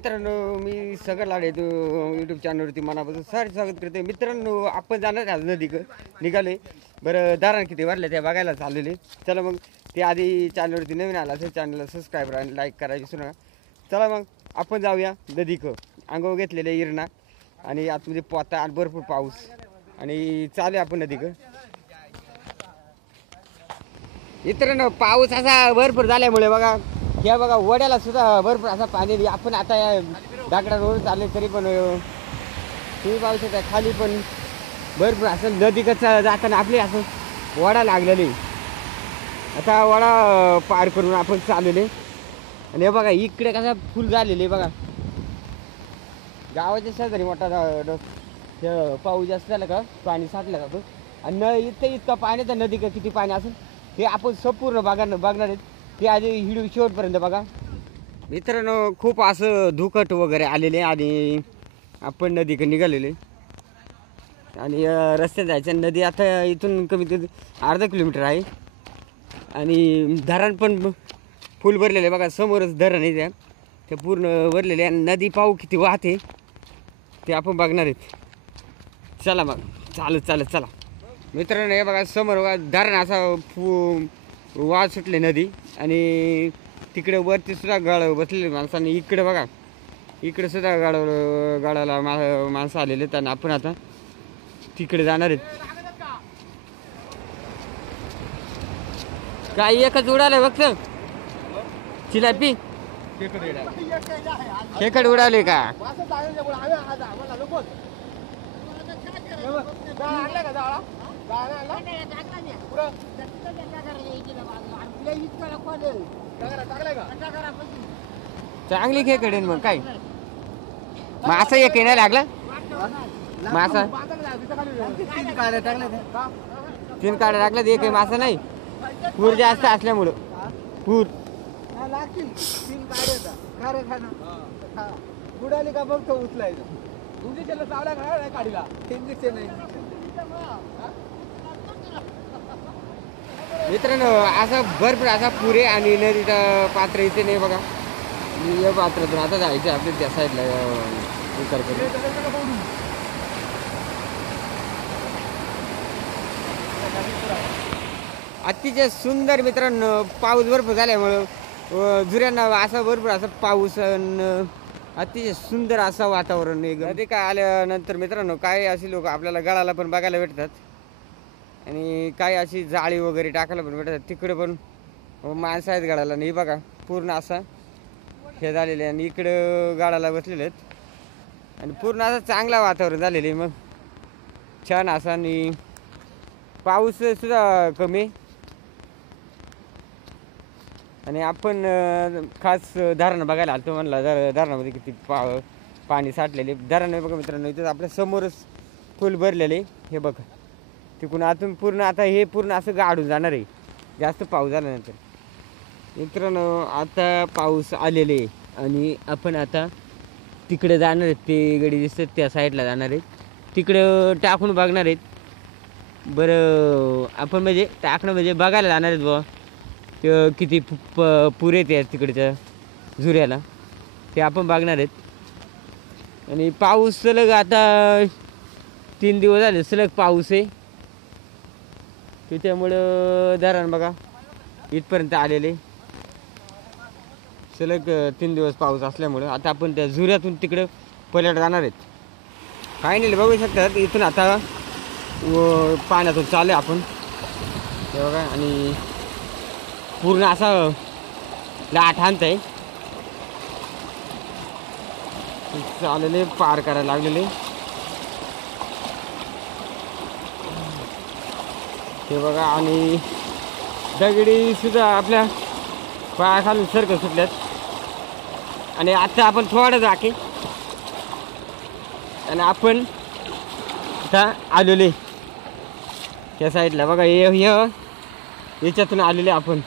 मित्रांनो मी सगळं लाड येतो यूट्यूब चॅनलवरती मनापासून स्वागत करते. मित्रांनो आपण जाणार आज नदीक निघाले. बरं दारण किती वाढले ते बघायला चाललेले. चला मग ते आधी चॅनलवरती नवीन आला असेल चॅनलला सबस्क्राईब आणि लाईक करायची विसरू नका. चला मग आपण जाऊया नदीक. अंगावर घेतलेले इरणा आणि आतमध्ये पोता आणि भरपूर पाऊस आणि चालू आपण नदीक. मित्रांनो पाऊस असा भरपूर झाल्यामुळे बघा या बघा वड्याला सुद्धा भरपूर असा पाणी. आपण आता या दागडावर चालले तरी पण तुम्ही पाहू शकता खाली पण भरपूर असं नदीकडचं जाताना आपली असं वडा लागलेली. आता वडा पार करून आपण चाललेले आणि हे बघा इकडे कसा फुल झालेले बघा. गावाच्या शेजारी मोठा पाऊस जास्त झाला का पाणी साठलं का तो आणि इथं इतका पाणी तर नदी का किती पाणी असेल हे आपण संपूर्ण बघणार आहेत. ते आधी हिडू शेवटपर्यंत बघा. मित्रांनो खूप असं धुकट वगैरे आलेले आणि आपण नदीकडे निघालेले आणि रस्त्यात जायचं. नदी आता इथून कमी अर्धा किलोमीटर आहे आणि धरण पण फुल भरलेले बघा. समोरच धरण आहे ते पूर्ण भरलेले आणि नदी पाहू किती वाहते ते आपण बघणार आहेत. चला मग चालत चला मित्रांनो. हे बघा समोर धरण असा वाद सुटले नदी आणि तिकडे वरती सुद्धा गाळ बसलेले माणसांनी. इकडे बघा इकडे सुद्धा गाडाला माणसं आलेले आहेत आणि आपण आता तिकडे जाणार आहेत. काय एकच उडाले फक्त चिलापी खेकड उडाले का? चांगली खेकड मग काय मासा एक नाही लागला. मासा 3 काड्या टाकल्या एक मासा नाही. पूर जास्त असल्यामुळं पूर बुडाली का बघतो उचलायचं. इंजेक्शन चावला का काढीला इंजेक्शन नाही. मित्रांनो असा भरपूर असा पुरे आणि नदीचं पात्र इथे नाही बघा. या पात्रातून आता जायचं आपल्या त्या साईडला विचार करू. अतिशय सुंदर मित्रांनो पाऊस भरपूर झाल्यामुळं झुऱ्यांना असा भरपूर असा पाऊस अतिशय सुंदर असं वातावरण. नदी काय आल्यानंतर मित्रांनो काय अशी लोक आपल्याला गळाला पण बघायला भेटतात आणि काय अशी जाळी वगैरे टाकायला पण भेटतात. तिकडे पण माणसं आहेत गाडाला नाही बघा पूर्ण असा हे झालेले आणि इकडं गाडाला बसलेले आहेत आणि पूर्ण असं चांगला वातावरण झालेले. मग छान असा आणि पाऊस सुद्धा कमी आणि आपण खास धरण बघायला आलतो. म्हणलं धरणामध्ये किती पाणी साठलेले धरण आहे बघा मित्रांनो. इथं आपल्या समोरच फुल भरलेले हे बघा. तिकडून आतून पूर्ण आता हे पूर्ण असं गाडून जाणार आहे जास्त पाऊस झाल्यानंतर. मित्रांनो आता पाऊस आलेले आणि आपण आता तिकडे जाणार आहेत. ते गडी दिसतात त्या साईडला जाणार आहेत. तिकडं टाकून बघणार आहेत. बरं आपण म्हणजे टाकणं म्हणजे बघायला जाणार आहेत बुवा किती पूर येते तिकडच्या झुऱ्याला ते आपण बघणार आहेत. आणि पाऊस सलग आता 3 दिवस झाले सलग पाऊस आहे त्याच्यामुळं धरण बघा इथपर्यंत आलेले. सलग 3 दिवस पाऊस असल्यामुळं आता आपण त्या झुऱ्यातून तिकडं पलीकडे जाणार आहेत. काही नाही बघू शकतात इथून आता पाण्यातून चालू आहे आपण हे बघा आणि पूर्ण असा लाट हाणत आहे चाललेले पार करायला लागलेले. हे बघा आणि दगडी सुद्धा आपल्या पायाखालून सरकं सुटल्यात आणि आता आपण थोडं जाके आणि आपण आता आलेले त्या साईडला बघा याच्यातून आलेले आपण.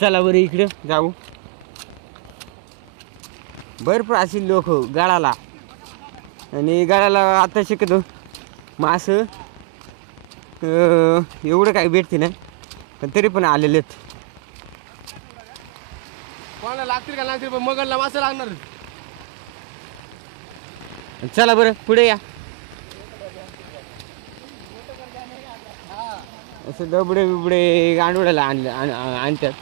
चला बरं इकडे जाऊ. भरपूर अशी लोक गाळाला आणि गाळाला आता शिकतो मास एवढं काही भेटते ना पण तरी पण आलेले आहेत. कोणाला लागतील का लागतील पण मगरला मासे लागणार. चला बरं पुढे या. असं दबडे बिबडे गांडुळाला आणतात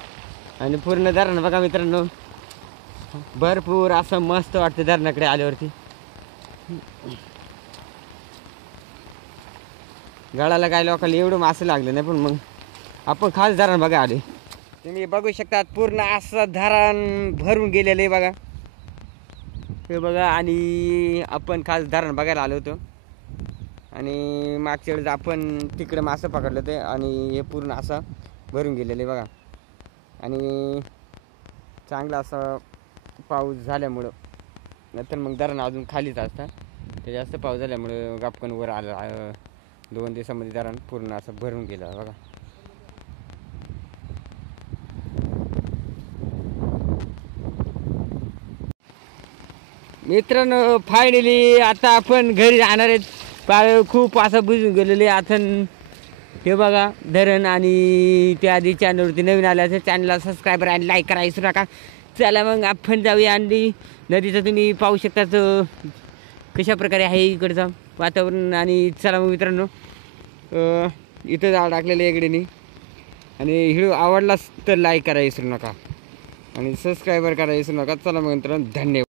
आणि पूर्ण धरण बघा मित्रांनो, भरपूर असं मस्त वाटतं धरणाकडे आल्यावरती. गळाला काय लोकांना एवढं मासे लागले नाही, पण मग आपण खास धरण बघा आले. तुम्ही बघू शकता पूर्ण असं धरण भरून गेलेलं आहे बघा हे बघा. आणि आपण खास धरण बघायला आलो होतो आणि मागच्या वेळेस आपण तिकडे मासे पकडलं होते आणि हे पूर्ण असं भरून गेलेलं आहे बघा. आणि चांगला असा पाऊस झाल्यामुळं, नंतर मग धरण अजून खालीच असतं, ते जास्त पाऊस झाल्यामुळं गापकन वर आलं. 2 दिवसामध्ये धरण पूर्ण असं भरून गेलं बघा. मित्रांनो फायनली आता आपण घरी जाणार आहेत. पाळ खूप असं बुजून गेलेले आता. हे बघा धरण. आणि त्या आधी चॅनलवरती नवीन आल्या असेल चॅनलला सबस्क्राईबर आणि लाईक करा विसरू नका. चला मग आपण जाऊया. आणि नदीचं तुम्ही पाहू शकता कशा प्रकारे आहे इकडचं वातावरण. आणि चला मग मित्रांनो इथं जाळ टाकलेलं इकडेनी. आणि व्हिडिओ आवडलाच तर लाईक करा विसरू नका आणि सबस्क्राईबर करा विसरू नका. चला मग मित्रांनो धन्यवाद.